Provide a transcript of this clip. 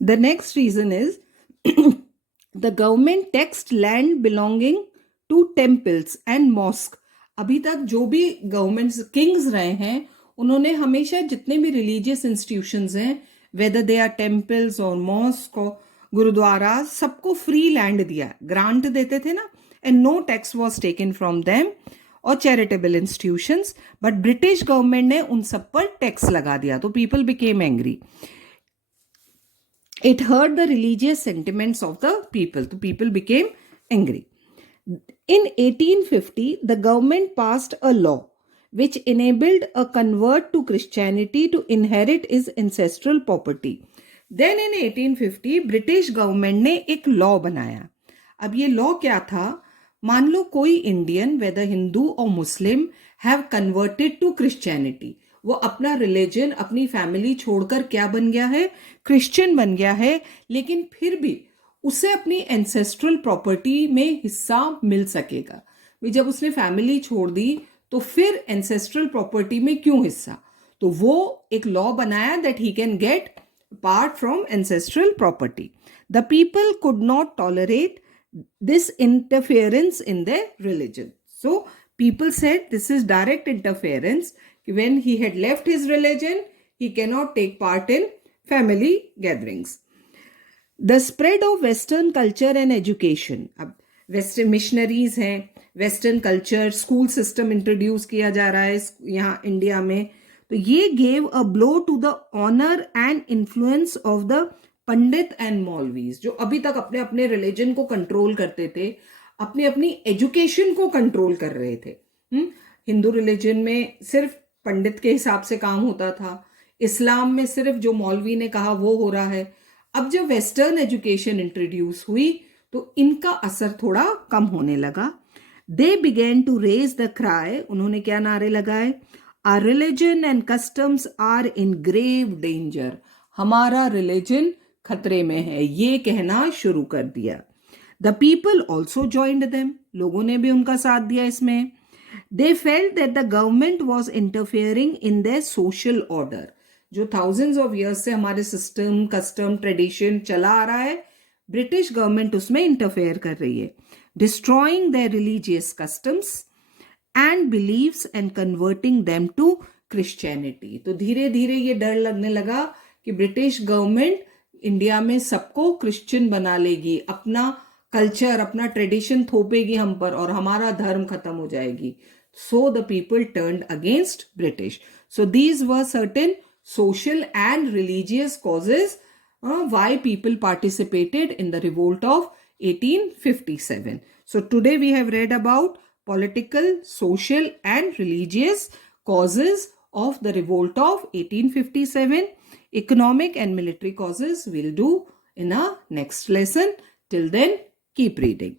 The next reason is the government taxed land belonging to temples and mosque. अभी तक जो भी governments Kings रहे हैं उन्होंने हमेशा जितने भी रिलीजियस इंस्टीट्यूशंस हैं, वेदर दे आर टेम्पल्स और मॉस्क और गुरुद्वारा, सबको फ्री लैंड दिया, ग्रांट देते थे ना, and no tax was taken from them, और charitable institutions. But British government ने उन सब पर टैक्स लगा दिया, तो people became angry. It hurt the religious sentiments of the people. The people became angry. In 1850, the government passed a law which enabled a convert to Christianity to inherit his ancestral property. Then in 1850, British government ने एक law बनाया. अब ये law क्या था? मान लो कोई Indian, whether Hindu और मुस्लिम, have converted to Christianity. वो अपना रिलीजन, अपनी फैमिली छोड़कर क्या बन गया है? क्रिश्चियन बन गया है. लेकिन फिर भी उसे अपनी एंसेस्ट्रल प्रॉपर्टी में हिस्सा मिल सकेगा. जब उसने फैमिली छोड़ दी तो फिर एंसेस्ट्रल प्रॉपर्टी में क्यों हिस्सा? तो वो एक लॉ बनाया that he can get part from ancestral property. The people could not tolerate this interference in their religion. So people said this is direct interference. When he had left his religion, he cannot take part in family gatherings. The spread of Western culture and education. अब western missionaries हैं, western culture, school system introduce किया जा रहा है यहाँ India में, तो ये gave a blow to the honour and influence of the pandit and maulvis, जो अभी तक अपने अपने रिलीजन को कंट्रोल करते थे, अपनी अपनी एजुकेशन को कंट्रोल कर रहे थे. हिंदू रिलीजन में सिर्फ पंडित के हिसाब से काम होता था, इस्लाम में सिर्फ जो मौलवी ने कहा वो हो रहा है. अब जब वेस्टर्न एजुकेशन इंट्रोड्यूस हुई तो इनका असर थोड़ा कम होने लगा. They began to raise the cry. उन्होंने क्या नारे लगाए? Our religion and customs are in grave danger. हमारा रिलीजन खतरे में है, ये कहना शुरू कर दिया. The people also joined them. लोगों ने भी उनका साथ दिया इसमें. They felt that the government was interfering in their social order. जो थाउजेंड्स ऑफ ईयर्स से हमारे सिस्टम, कस्टम, ट्रेडिशन चला आ रहा है, ब्रिटिश गवर्नमेंट उसमें इंटरफेयर कर रही है. Destroying their religious customs and beliefs and converting them to Christianity. तो धीरे धीरे ये डर लगने लगा कि ब्रिटिश गवर्नमेंट इंडिया में सबको क्रिश्चियन बना लेगी, अपना कल्चर, अपना ट्रेडिशन थोपेगी हम पर और हमारा धर्म खत्म हो जाएगी. So the people turned against British. So these were certain social and religious causes why people participated in the revolt of 1857. So today we have read about political, social and religious causes of the revolt of 1857. Economic and military causes we'll do in our next lesson. Till then, keep reading.